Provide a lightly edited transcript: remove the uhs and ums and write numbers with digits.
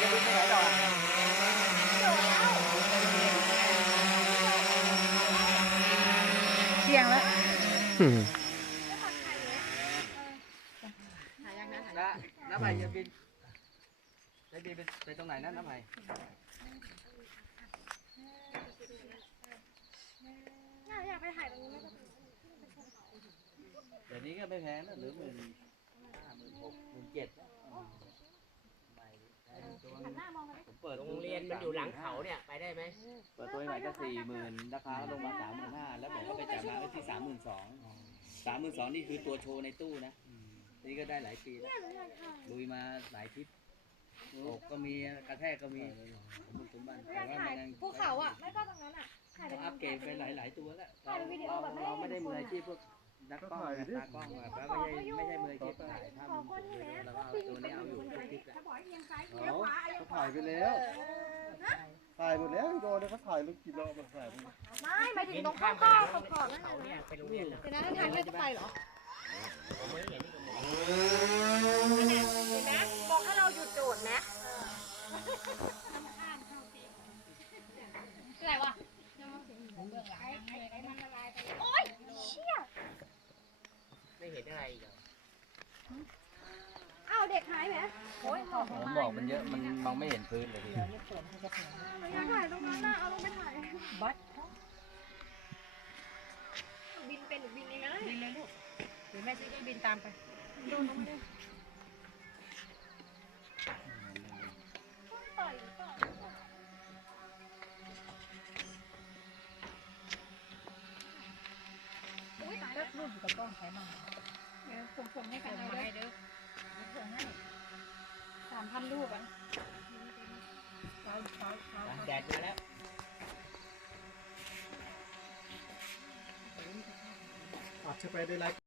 จะบินไปไหนต่อเที่ยงแล้ว น้ำไผ่จะบินไปตรงไหนนะน้ำไผ่อยากไปถ่ายตรงนี้ไหม เดี๋ยวนี้ก็ไม่แพงนะหรือ15,000 16,000 17,000ผมเปิด โรงเรียนมันอยู่หลังเขาเนี่ยไปได้ไหม เปิดตัวใหม่ก็40,000ราคาลงมา35,000แล้วผมก็ไปจ่ายมาไว้ที่32,000นี่คือตัวโชว์ในตู้นะนี่ก็ได้หลายปีแล้วลุยมาหลายทริปตกก็มีกระแทกก็มีสมบัติแต่ว่ามันยัง ภูเขาอ่ะไม่ก็ตรงนั้นอ่ะถ่ายเป็น อัปเกรดไปหลายตัวแล้ว ถ่ายวิดีโอแบบ เราไม่ได้มืออาชีพพวกนักกล้องตากล้องแบบแล้วไม่ใช่มืออาชีพถ่ายทำแล้วก็ตัวนี้เอาอยู่ทุกทิศแหละ เขาถ่ายไปแล้วถ่ายหมดแล้วโดนเขาถ่ายลูกกี่รอบมันถ่ายไป ไม่หมายถึงตรงข้าวขอบนั่น เขา น่ะ เนี่ยไปโรงเรียนนะ เดี๋ยวนะถ่ายเพื่อจะไปเหรอ ผมไม่เห็น บอกให้เราหยุดโดดนะอะไรวะโอ๊ยเชี่ย ไม่เห็นอะไรอีกเหรอ อ้าวเด็กหายไหมโอ้ยหมอก ผมบอกมันเยอะมันมองไม่เห็นพื้นเลยที อยากถ่ายตรงนั้นน่ะเอาลงไปถ่ายบัสบินเป็นหรือบินเองนะ บินเลยลูกหรือแม่ซื้อเครื่องบินตามไป โดนลงมาเลยต่อยต่อยอุ้ยตายแล้ว รูปอยู่กับกล้องใช้บ้าง เดี๋ยวผมให้กัน ส่ง เอา มา ด้ว ให้ ย เด้อส่งให้ 3,000 รูปอ่ะ แดดมาแล้ว อาจจะไปได้ไลฟ์